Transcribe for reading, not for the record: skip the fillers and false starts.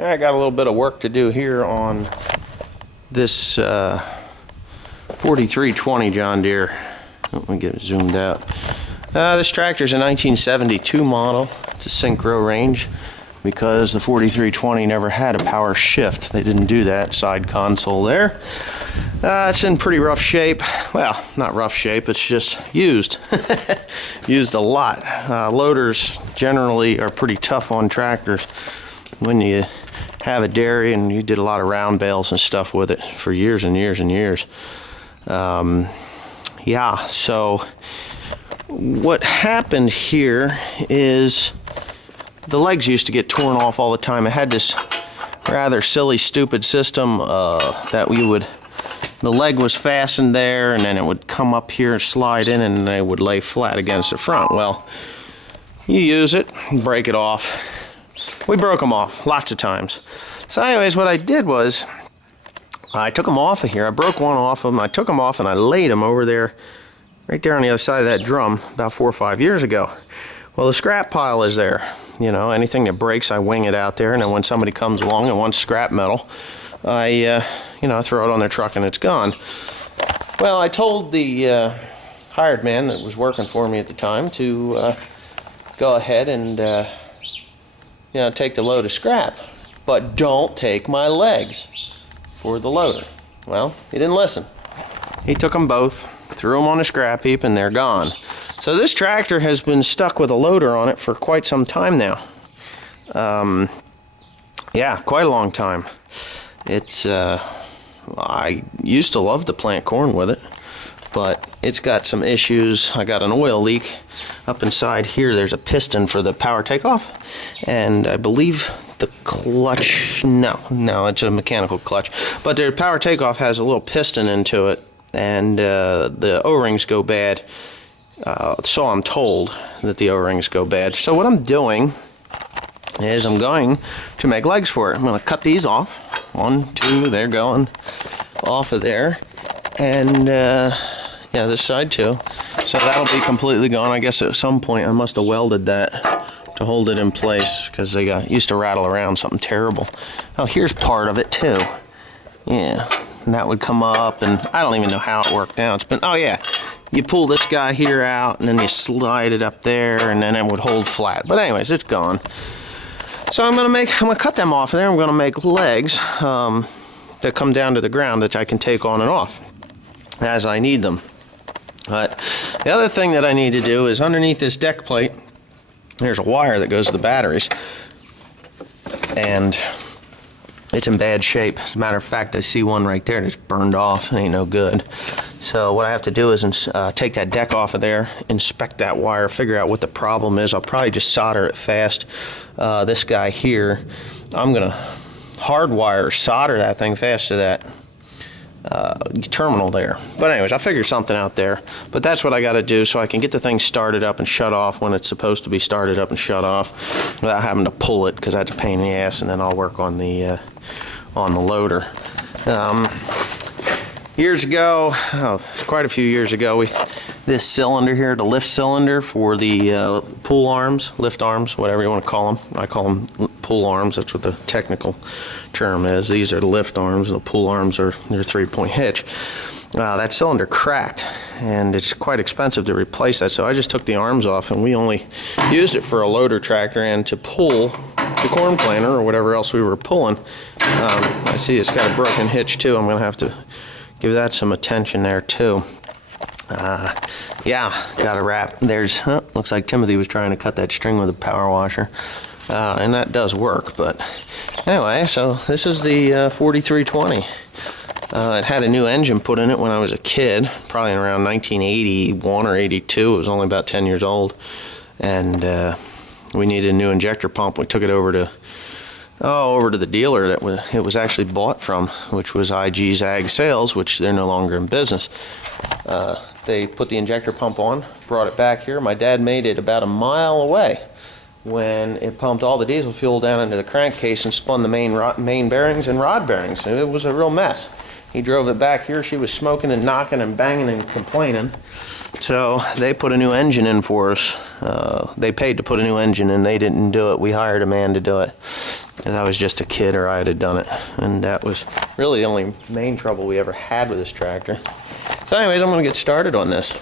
I got a little bit of work to do here on this 4320 John Deere. Let me get it zoomed out. This tractor's a 1972 model. It's a synchro range because the 4320 never had a power shift. They didn't do that. Side console there. It's in pretty rough shape. Well, not rough shape, it's just used. Used a lot. Loaders generally are pretty tough on tractors. When you have a dairy and you did a lot of round bales and stuff with it for years and years and years. Yeah, so what happened here is the legs used to get torn off all the time. It had this rather silly, stupid system that the leg was fastened there, and then it would come up here and slide in, and they would lay flat against the front. Well, you use it, break it off. We broke them off lots of times. So anyways, what I did was I took them off of here. I broke one off of them. I took them off and I laid them over there, right there on the other side of that drum about 4 or 5 years ago. Well, the scrap pile is there. You know, anything that breaks, I wing it out there, and then when somebody comes along and wants scrap metal, I throw it on their truck and it's gone. Well, I told the hired man that was working for me at the time to go ahead and take the load of scrap, but don't take my legs for the loader. Well, he didn't listen. He took them both, threw them on a scrap heap, and they're gone. So this tractor has been stuck with a loader on it for quite some time now. Yeah, quite a long time. It's I used to love to plant corn with it, but it's got some issues. I got an oil leak up inside here. There's a piston for the power takeoff, and I believe the clutch, no, it's a mechanical clutch, but the power takeoff has a little piston into it, and the O-rings go bad. So I'm told that the O-rings go bad. So what I'm doing is I'm going to make legs for it. I'm going to cut these off. 1, 2, they're going off of there, and yeah, this side too. So that'll be completely gone. I guess at some point I must have welded that to hold it in place, because they used to rattle around something terrible. Oh, here's part of it too. Yeah, and that would come up, and I don't even know how it worked out. But oh yeah, you pull this guy here out, and then you slide it up there, and then it would hold flat. But anyways, it's gone. So I'm gonna cut them off of there. I'm gonna make legs that come down to the ground that I can take on and off as I need them. But the other thing that I need to do is underneath this deck plate, there's a wire that goes to the batteries, and it's in bad shape. As a matter of fact, I see one right there that's burned off. It ain't no good. So what I have to do is take that deck off of there, inspect that wire, figure out what the problem is. I'll probably just solder it fast. This guy here, I'm gonna hardwire, solder that thing fast to that terminal there. But anyways, I figured something out there. But that's what I got to do so I can get the thing started up and shut off when it's supposed to be started up and shut off, without having to pull it, because that's a pain in the ass. And then I'll work on the loader. Years ago, quite a few years ago, this cylinder here, the lift cylinder for the pull arms, lift arms, whatever you want to call them. I call them pull arms. That's what the technical term is. These are the lift arms, and the pull arms are their 3-point hitch. That cylinder cracked, and it's quite expensive to replace that. So I just took the arms off, and we only used it for a loader tractor and to pull the corn planter or whatever else we were pulling. I see it's got a broken hitch too. I'm going to have to give that some attention there too. Yeah, got a wrap. There's, looks like Timothy was trying to cut that string with a power washer, and that does work. But anyway, so this is the 4320. It had a new engine put in it when I was a kid, probably around 1981 or 82. It was only about 10 years old, and we needed a new injector pump. We took it over to the dealer that it was actually bought from, which was IG Zag Sales, which they're no longer in business. They put the injector pump on, brought it back here. My dad made it about a mile away when it pumped all the diesel fuel down into the crankcase and spun the main bearings and rod bearings. It was a real mess. He drove it back here. She was smoking and knocking and banging and complaining. So they put a new engine in for us. They paid to put a new engine in. They didn't do it. We hired a man to do it. If I was just a kid or I had done it. And that was really the only main trouble we ever had with this tractor. So anyways, I'm going to get started on this.